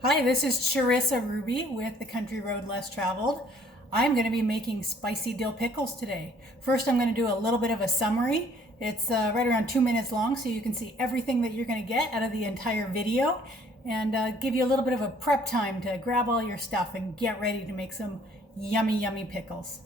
Hi, this is Charissa Ruby with the Country Road Less Traveled. I'm going to be making spicy dill pickles today. First, I'm going to do a little bit of a summary. It's right around 2 minutes long, so you can see everything that you're going to get out of the entire video, and give you a little bit of a prep time to grab all your stuff and get ready to make some yummy, yummy pickles.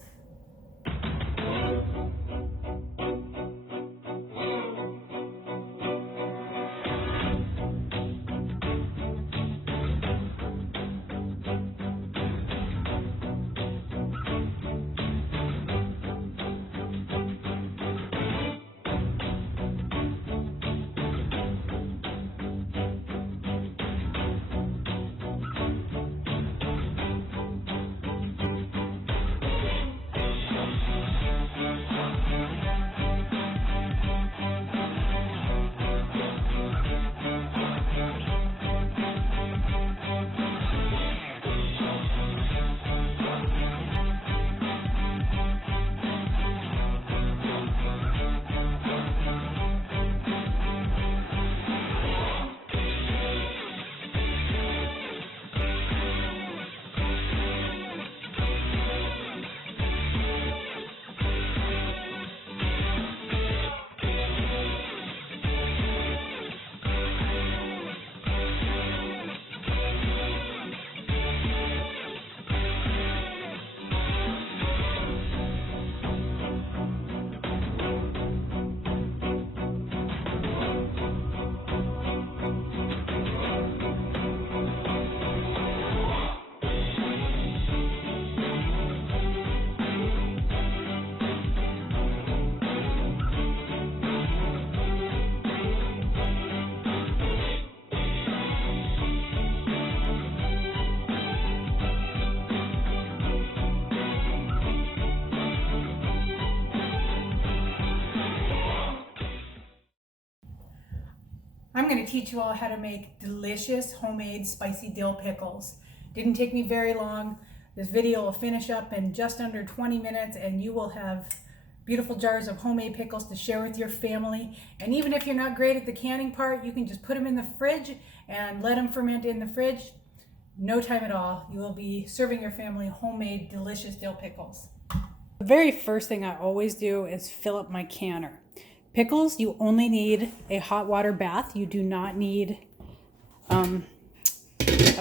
I'm going to teach you all how to make delicious homemade spicy dill pickles. Didn't take me very long. This video will finish up in just under 20 minutes and you will have beautiful jars of homemade pickles to share with your family. And even if you're not great at the canning part, you can just put them in the fridge and let them ferment in the fridge. No time at all. You will be serving your family homemade delicious dill pickles. The very first thing I always do is fill up my canner. Pickles, you only need a hot water bath. You do not need a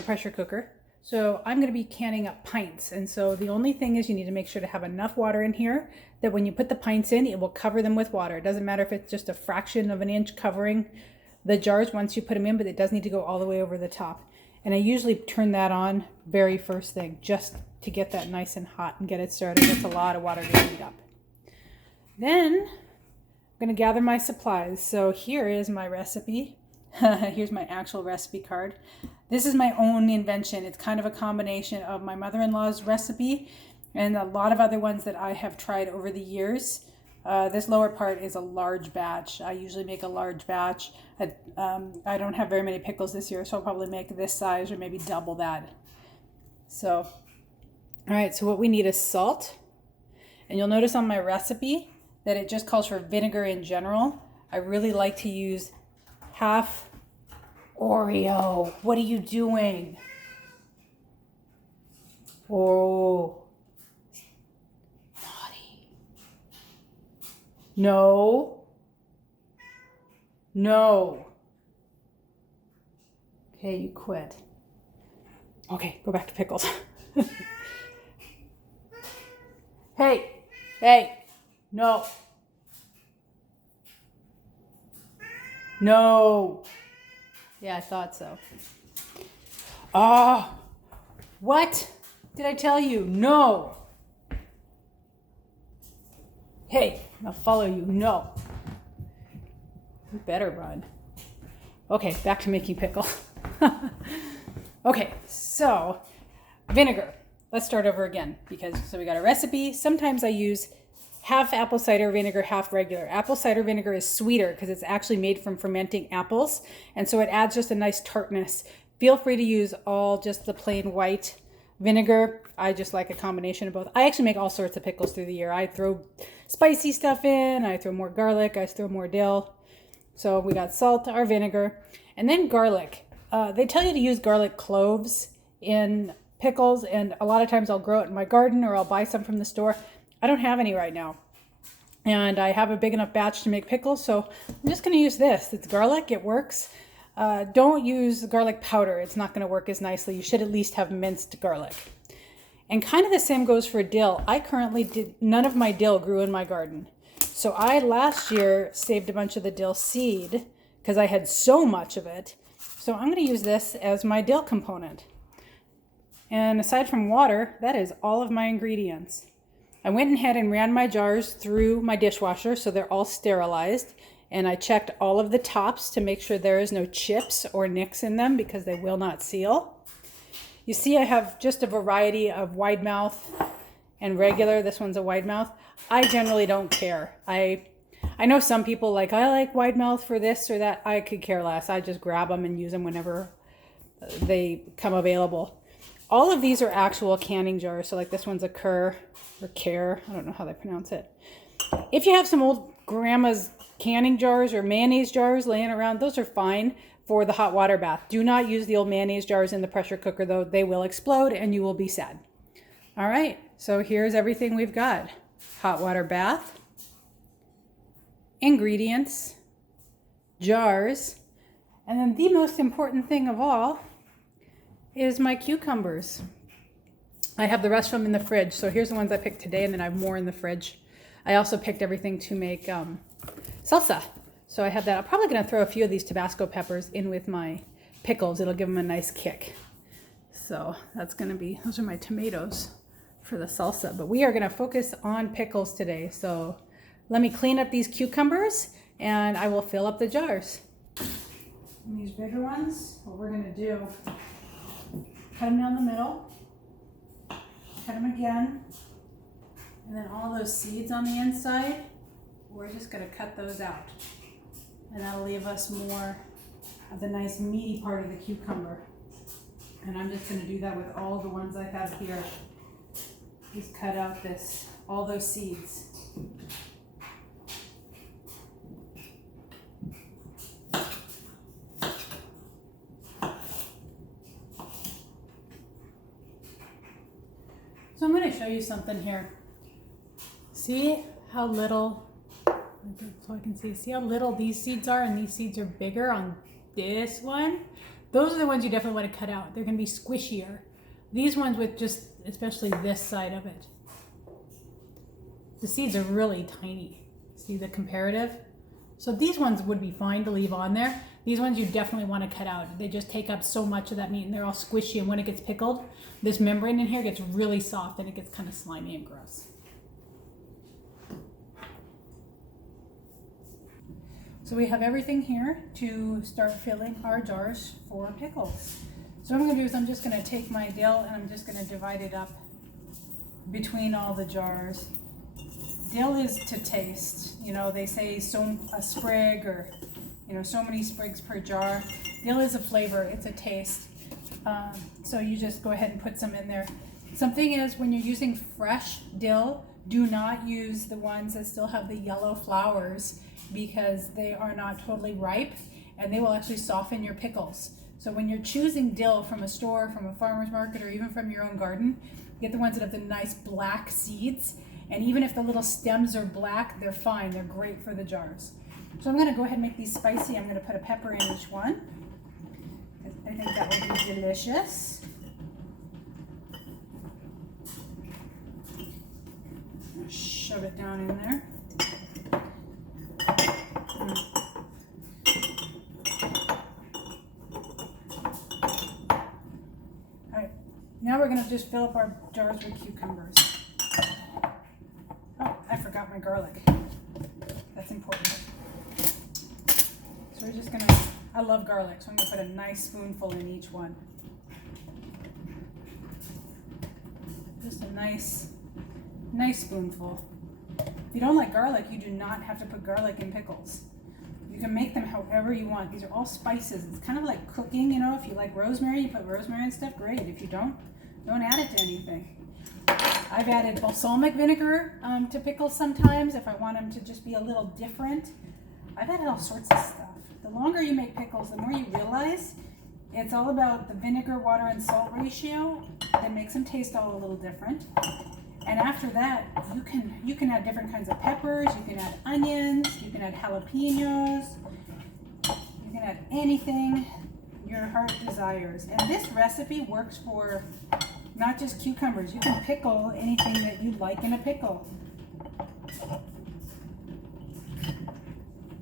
pressure cooker. So I'm going to be canning up pints. And so the only thing is you need to make sure to have enough water in here that when you put the pints in, it will cover them with water. It doesn't matter if it's just a fraction of an inch covering the jars once you put them in, but it does need to go all the way over the top. And I usually turn that on very first thing just to get that nice and hot and get it started. That's a lot of water to heat up. Then I'm going to gather my supplies. So here is my recipe. Here's my actual recipe card. This is my own invention. It's kind of a combination of my mother-in-law's recipe and a lot of other ones that I have tried over the years. This lower part is a large batch. I usually make a large batch. I don't have very many pickles this year, so I'll probably make this size or maybe double that. So, all right, so what we need is salt. And you'll notice on my recipe that it just calls for vinegar in general. I really like to use half Oreo. What are you doing? Oh, naughty. No. No. Okay, you quit. Okay, go back to pickles. Hey. No. No. Yeah, I thought so. Ah, what did I tell you? No. Hey, I'll follow you. No. You better run. Okay, back to making pickle. Okay, so vinegar. Let's start over again so we got a recipe. Sometimes I use half apple cider vinegar, half regular. Apple cider vinegar is sweeter because it's actually made from fermenting apples. And so it adds just a nice tartness. Feel free to use all just the plain white vinegar. I just like a combination of both. I actually make all sorts of pickles through the year. I throw spicy stuff in. I throw more garlic. I throw more dill. So we got salt, our vinegar, and then garlic. They tell you to use garlic cloves in pickles, and a lot of times I'll grow it in my garden or I'll buy some from the store. I don't have any right now. And I have a big enough batch to make pickles, so I'm just going to use this. It's garlic, it works. Don't use garlic powder. It's not going to work as nicely. You should at least have minced garlic. And kind of the same goes for dill. I currently none of my dill grew in my garden. So I last year saved a bunch of the dill seed because I had so much of it. So I'm going to use this as my dill component. And aside from water, that is all of my ingredients. I went ahead and ran my jars through my dishwasher so they're all sterilized. And I checked all of the tops to make sure there is no chips or nicks in them because they will not seal. You see I have just a variety of wide mouth and regular. This one's a wide mouth. I generally don't care. I know some people like, I like wide mouth for this or that. I could care less. I just grab them and use them whenever they come available. All of these are actual canning jars. So like this one's a Kerr or Care. I don't know how they pronounce it. If you have some old grandma's canning jars or mayonnaise jars laying around, those are fine for the hot water bath. Do not use the old mayonnaise jars in the pressure cooker though. They will explode and you will be sad. All right, so here's everything we've got. Hot water bath, ingredients, jars, and then the most important thing of all is my cucumbers. I have the rest of them in the fridge. So here's the ones I picked today, and then I have more in the fridge. I also picked everything to make salsa. So I have that. I'm probably going to throw a few of these Tabasco peppers in with my pickles. It'll give them a nice kick. So that's going to be, those are my tomatoes for the salsa. But we are going to focus on pickles today. So let me clean up these cucumbers and I will fill up the jars. And these bigger ones, what we're going to do, cut them down the middle, cut them again, and then all those seeds on the inside, we're just going to cut those out. And that'll leave us more of the nice meaty part of the cucumber. And I'm just going to do that with all the ones I have here. Just cut out all those seeds. So I'm going to show you something here. See how little, so I can see how little these seeds are, and these seeds are bigger on this one. Those are the ones you definitely want to cut out. They're going to be squishier. These ones with just, especially this side of it. The seeds are really tiny. See the comparative? So these ones would be fine to leave on there. These ones you definitely want to cut out. They just take up so much of that meat and they're all squishy, and when it gets pickled, this membrane in here gets really soft and it gets kind of slimy and gross. So we have everything here to start filling our jars for pickles. So what I'm going to do is I'm just going to take my dill and I'm just going to divide it up between all the jars. Dill is to taste. You know, they say a sprig or, you know, so many sprigs per jar. Dill is a flavor, it's a taste. So you just go ahead and put some in there. Something is, when you're using fresh dill, do not use the ones that still have the yellow flowers because they are not totally ripe and they will actually soften your pickles. So when you're choosing dill from a store, from a farmer's market, or even from your own garden, get the ones that have the nice black seeds. And even if the little stems are black, they're fine. They're great for the jars. So I'm going to go ahead and make these spicy. I'm going to put a pepper in each one. I think that will be delicious. Shove it down in there. All right, now we're going to just fill up our jars with cucumbers. Oh, I forgot my garlic. That's important. So we're just going to, I love garlic, so I'm going to put a nice spoonful in each one. Just a nice spoonful. If you don't like garlic, you do not have to put garlic in pickles. You can make them however you want. These are all spices. It's kind of like cooking, you know. If you like rosemary, you put rosemary and stuff, great. If you don't add it to anything. I've added balsamic vinegar to pickles sometimes if I want them to just be a little different. I've added all sorts of stuff. The longer you make pickles, the more you realize It's all about the vinegar, water, and salt ratio that makes them taste all a little different. And after that, you can add different kinds of peppers, you can add onions, you can add jalapenos, you can add anything your heart desires. And this recipe works for not just cucumbers. You can pickle anything that you like in a pickle.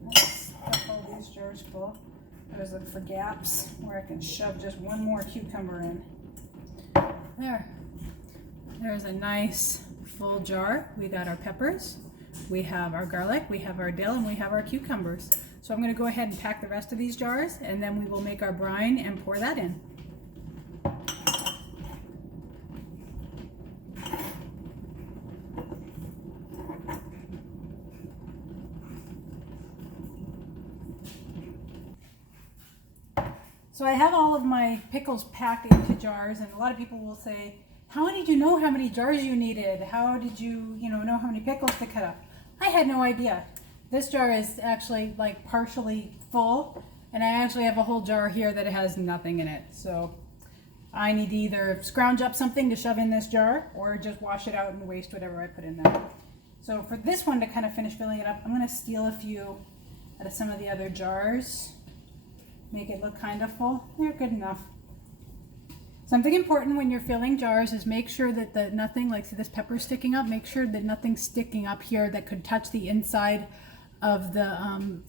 Let's stuff all these jars full. I always look for gaps where I can shove just one more cucumber in. There's a nice full jar. We got our peppers, we have our garlic, we have our dill, and we have our cucumbers. So I'm going to go ahead and pack the rest of these jars, and then we will make our brine and pour that in. So I have all of my pickles packed into jars, and a lot of people will say, how did you know how many jars you needed? How did you, know how many pickles to cut up? I had no idea. This jar is actually like partially full, and I actually have a whole jar here that has nothing in it. So I need to either scrounge up something to shove in this jar or just wash it out and waste whatever I put in there. So for this one, to kind of finish filling it up, I'm going to steal a few out of some of the other jars. Make it look kind of full. They're good enough. Something important when you're filling jars is make sure that nothing, like see this pepper sticking up, make sure that nothing's sticking up here that could touch the inside of the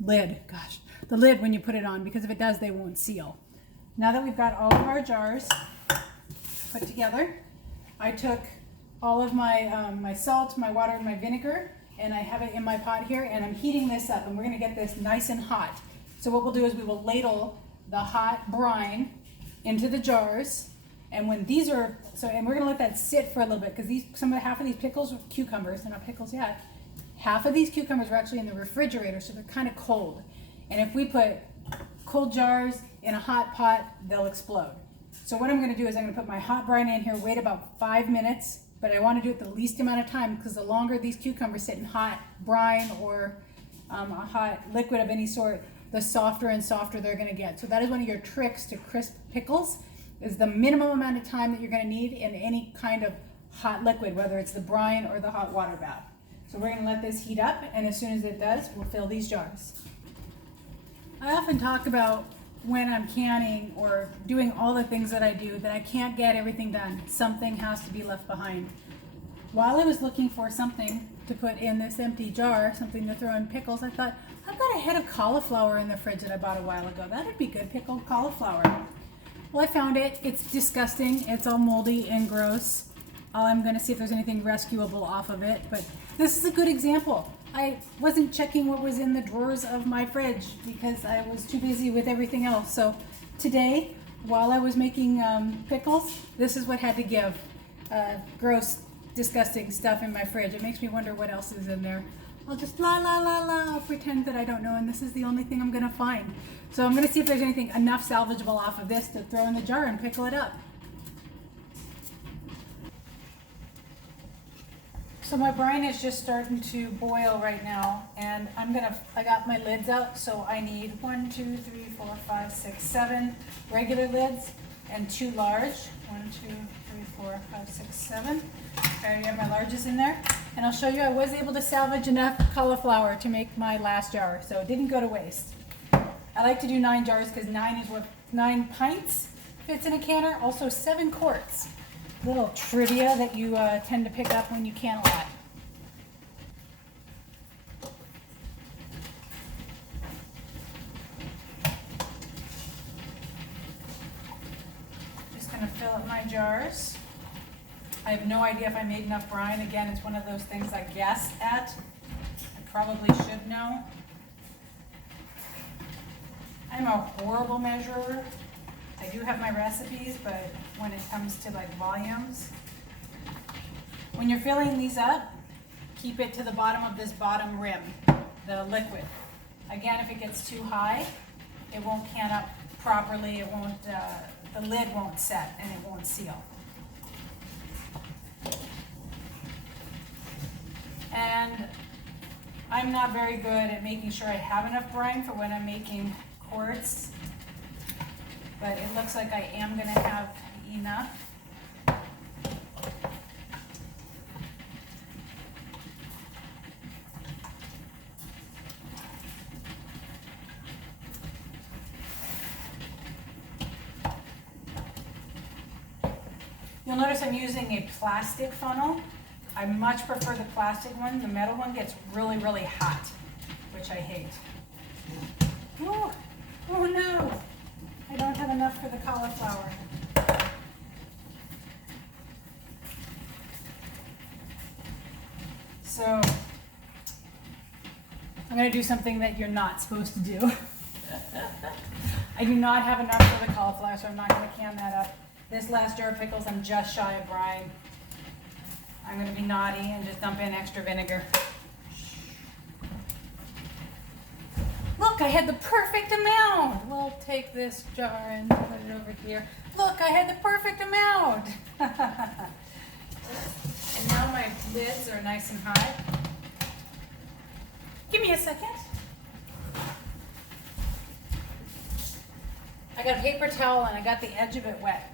lid. Gosh, the lid when you put it on, because if it does, they won't seal. Now that we've got all of our jars put together, I took all of my my salt, my water, and my vinegar, and I have it in my pot here, and I'm heating this up, and we're going to get this nice and hot. So what we'll do is we will ladle the hot brine into the jars, and when these are, and we're going to let that sit for a little bit, because half of these pickles are cucumbers, they're not pickles yet. Half of these cucumbers are actually in the refrigerator, so they're kind of cold. And if we put cold jars in a hot pot, they'll explode. So what I'm going to do is I'm going to put my hot brine in here, wait about 5 minutes, but I want to do it the least amount of time, because the longer these cucumbers sit in hot brine or a hot liquid of any sort, the softer and softer they're going to get. So that is one of your tricks to crisp pickles, is the minimum amount of time that you're going to need in any kind of hot liquid, whether it's the brine or the hot water bath. So we're going to let this heat up, and as soon as it does, we'll fill these jars. I often talk about when I'm canning or doing all the things that I do that I can't get everything done. Something has to be left behind. While I was looking for something to put in this empty jar, something to throw in pickles, I thought, I've got a head of cauliflower in the fridge that I bought a while ago. That would be good, pickled cauliflower. Well, I found it. It's disgusting. It's all moldy and gross. I'm going to see if there's anything rescuable off of it, but this is a good example. I wasn't checking what was in the drawers of my fridge because I was too busy with everything else. So today, while I was making pickles, this is what had to give. Gross, disgusting stuff in my fridge. It makes me wonder what else is in there. I'll just I'll pretend that I don't know, and this is the only thing I'm going to find. So I'm going to see if there's anything enough salvageable off of this to throw in the jar and pickle it up. So my brine is just starting to boil right now, and I got my lids out, so I need 1, 2, 3, 4, 5, 6, 7 regular lids and 2 large. 1, 2, 3, 4, 5, 6, 7. I already have my larges in there, and I'll show you I was able to salvage enough cauliflower to make my last jar, so it didn't go to waste. I like to do 9 jars because 9 is what 9 pints fits in a canner, also 7 quarts. Little trivia that you tend to pick up when you can a lot. Just gonna fill up my jars. I have no idea if I made enough brine. Again, it's one of those things I guess at. I probably should know. I'm a horrible measurer. I do have my recipes, but when it comes to like volumes, when you're filling these up, keep it to the bottom of this bottom rim, the liquid. Again, if it gets too high, it won't can up properly. It won't, the lid won't set and it won't seal. And I'm not very good at making sure I have enough brine for when I'm making quarts. but it looks like I am gonna have enough. You'll notice I'm using a plastic funnel. I much prefer the plastic one. The metal one gets really, really hot, which I hate. Oh, oh no, I don't have enough for the cauliflower. So I'm gonna do something that you're not supposed to do. I do not have enough for the cauliflower, so I'm not gonna can that up. This last jar of pickles, I'm just shy of brine. I'm gonna be naughty and just dump in extra vinegar. Look, I had the perfect amount. We'll take this jar and put it over here. Look, I had the perfect amount. And now my lids are nice and high. Give me a second. I got a paper towel and I got the edge of it wet.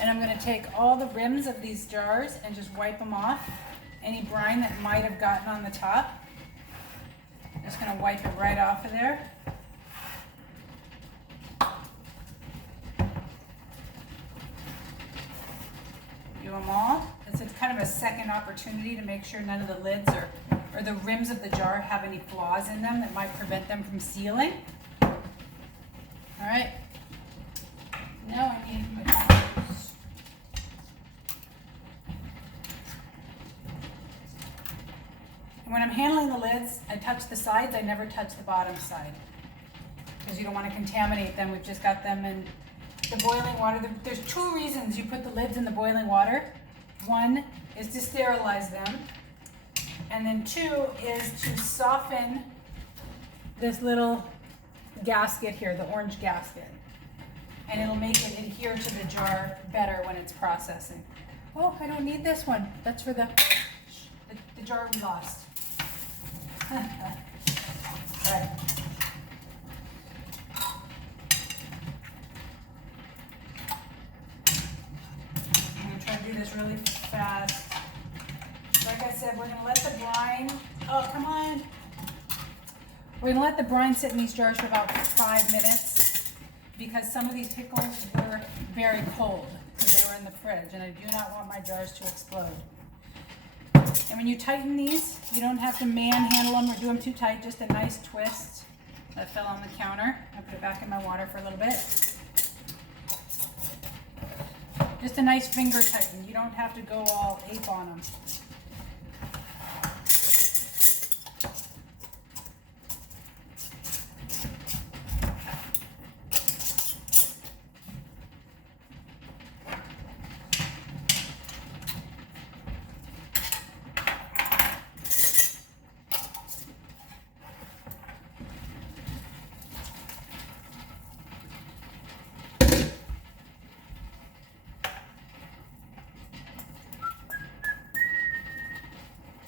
And I'm going to take all the rims of these jars and just wipe them off. Any brine that might have gotten on the top. I'm just going to wipe it right off of there. Do them all. It's kind of a second opportunity to make sure none of the lids or the rims of the jar have any flaws in them that might prevent them from sealing. All right. Now I need my tools. And when I'm handling the lids, I touch the sides, I never touch the bottom side. Because you don't want to contaminate them. We've just got them in the boiling water. There's two reasons you put the lids in the boiling water. One is to sterilize them. And then two is to soften this little gasket here, the orange gasket. And it'll make it adhere to the jar better when it's processing. Oh, I don't need this one. That's for the jar we lost. All right. I'm gonna try to do this really fast. Like I said, we're gonna let the brine, oh, come on. We're gonna let the brine sit in these jars for about 5 minutes because some of these pickles were very cold because they were in the fridge and I do not want my jars to explode. And when you tighten these, you don't have to manhandle them or do them too tight, just a nice twist. That fell on the counter. I put it back in my water for a little bit. Just a nice finger tighten. You don't have to go all ape on them.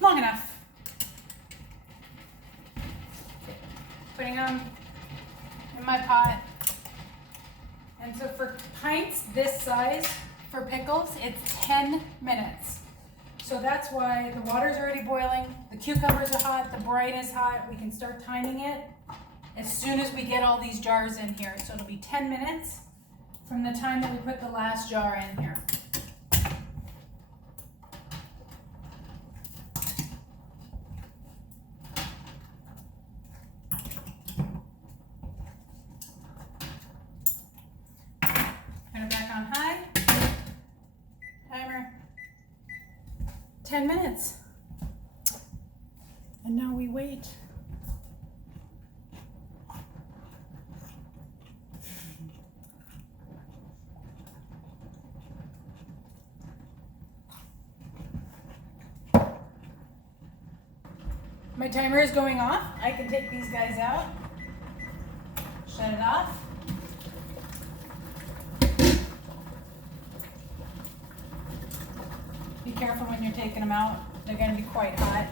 Long enough. Putting them in my pot. And so for pints this size, for pickles, it's 10 minutes. So that's why the water's already boiling, the cucumbers are hot, the brine is hot. We can start timing it as soon as we get all these jars in here. So it'll be 10 minutes from the time that we put the last jar in here. Turn it back on high. Timer. 10 minutes. And now we wait. My timer is going off. I can take these guys out. Shut it off. Be careful when you're taking them out. They're going to be quite hot.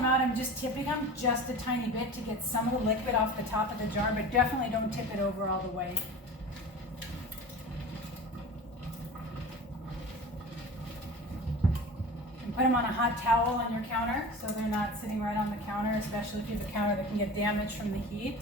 them out, I'm just tipping them just a tiny bit to get some of the liquid off the top of the jar, but definitely don't tip it over all the way. And put them on a hot towel on your counter so they're not sitting right on the counter, especially if you have a counter that can get damaged from the heat.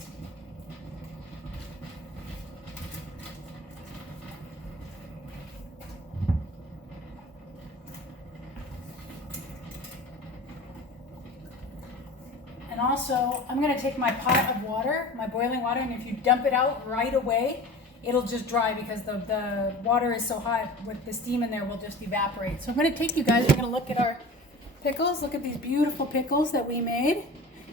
And also, I'm going to take my pot of water, my boiling water, and if you dump it out right away, it'll just dry because the water is so hot with the steam in there will just evaporate. So I'm going to take you guys, we're going to look at our pickles. Look at these beautiful pickles that we made.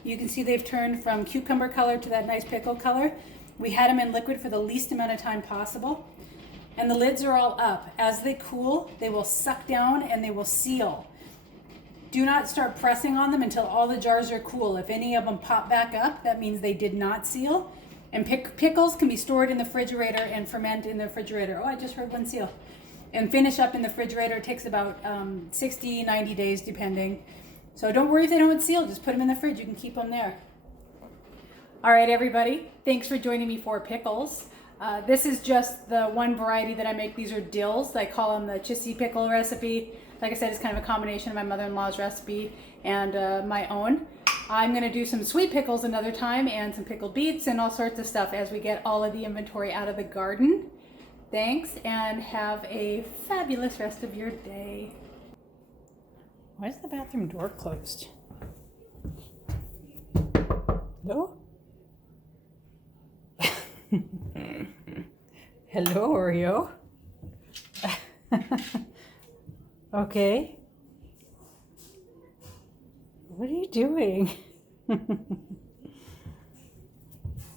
You can see they've turned from cucumber color to that nice pickle color. We had them in liquid for the least amount of time possible. And the lids are all up. As they cool, they will suck down and they will seal. Do not start pressing on them until all the jars are cool. If any of them pop back up, that means they did not seal. And pickles can be stored in the refrigerator and ferment in the refrigerator. Oh, I just heard one seal. And finish up in the refrigerator. It takes about 60, 90 days depending. So don't worry if they don't seal. Just put them in the fridge. You can keep them there. All right, everybody. Thanks for joining me for pickles. This is just the one variety that I make. These are dills. I call them the chissy pickle recipe. Like I said, it's kind of a combination of my mother-in-law's recipe and my own. I'm going to do some sweet pickles another time and some pickled beets and all sorts of stuff as we get all of the inventory out of the garden. Thanks, and have a fabulous rest of your day. Why is the bathroom door closed? Hello? Hello, Oreo. Okay. What are you doing?